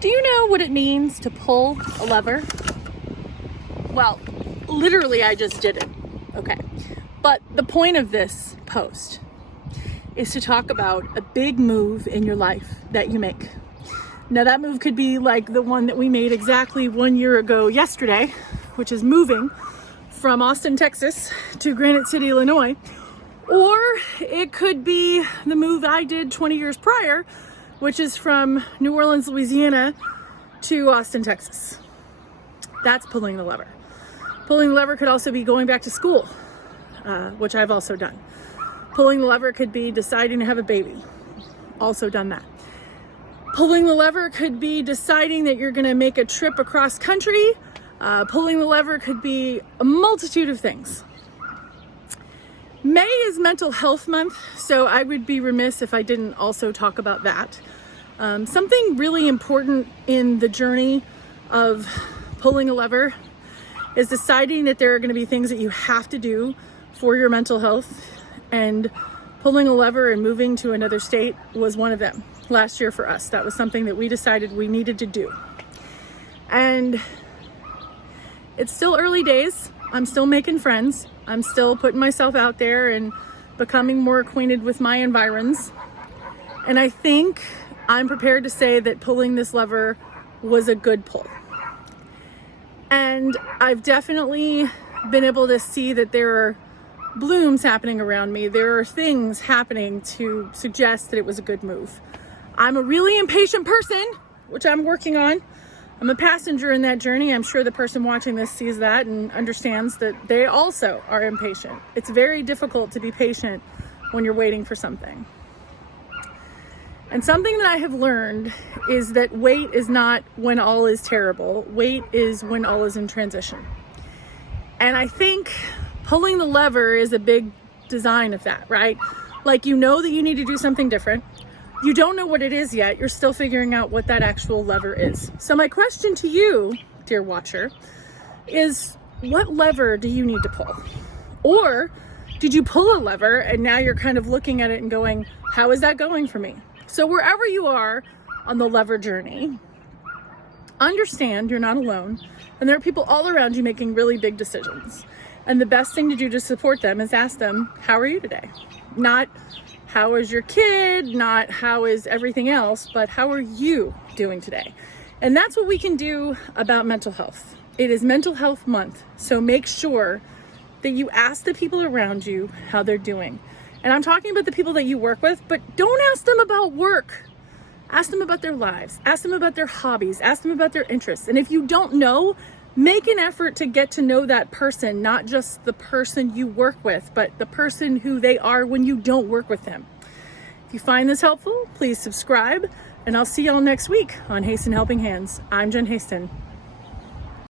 Do you know what it means to pull a lever? Well, literally I just did it, okay. But the point of this post is to talk about a big move in your life that you make. Now that move could be like the one that we made exactly 1 year ago yesterday, which is moving from Austin, Texas to Granite City, Illinois. Or it could be the move I did 20 years prior, which is from New Orleans, Louisiana to Austin, Texas. That's pulling the lever. Pulling the lever could also be going back to school, which I've also done. Pulling the lever could be deciding to have a baby. Also done that. Pulling the lever could be deciding that you're gonna make a trip across country. Pulling the lever could be a multitude of things. May is Mental Health Month, so I would be remiss if I didn't also talk about that. Something really important in the journey of pulling a lever is deciding that there are going to be things that you have to do for your mental health, and pulling a lever and moving to another state was one of them last year for us. That was something that we decided we needed to do. And it's still early days. I'm still making friends. I'm still putting myself out there and becoming more acquainted with my environs. And I think I'm prepared to say that pulling this lever was a good pull. And I've definitely been able to see that there are blooms happening around me. There are things happening to suggest that it was a good move. I'm a really impatient person, which I'm working on. I'm a passenger in that journey. I'm sure the person watching this sees that and understands that they also are impatient. It's very difficult to be patient when you're waiting for something. And something that I have learned is that wait is not when all is terrible. Wait is when all is in transition. And I think pulling the lever is a big design of that, right? Like, you know that you need to do something different. You don't know what it is yet. You're still figuring out what that actual lever is. So my question to you, dear watcher, is what lever do you need to pull? Or did you pull a lever and now you're kind of looking at it and going, how is that going for me? So wherever you are on the lever journey, understand you're not alone, and there are people all around you making really big decisions. And the best thing to do to support them is ask them, how are you today? Not how is your kid, not how is everything else, but how are you doing today? And that's what we can do about mental health. It is Mental Health Month, so make sure that you ask the people around you how they're doing. And I'm talking about the people that you work with, but don't ask them about work. Ask them about their lives, ask them about their hobbies, ask them about their interests. And if you don't know, make an effort to get to know that person, not just the person you work with, but the person who they are when you don't work with them. If you find this helpful, please subscribe, and I'll see y'all next week on Haston Helping Hands. I'm Jen Haston.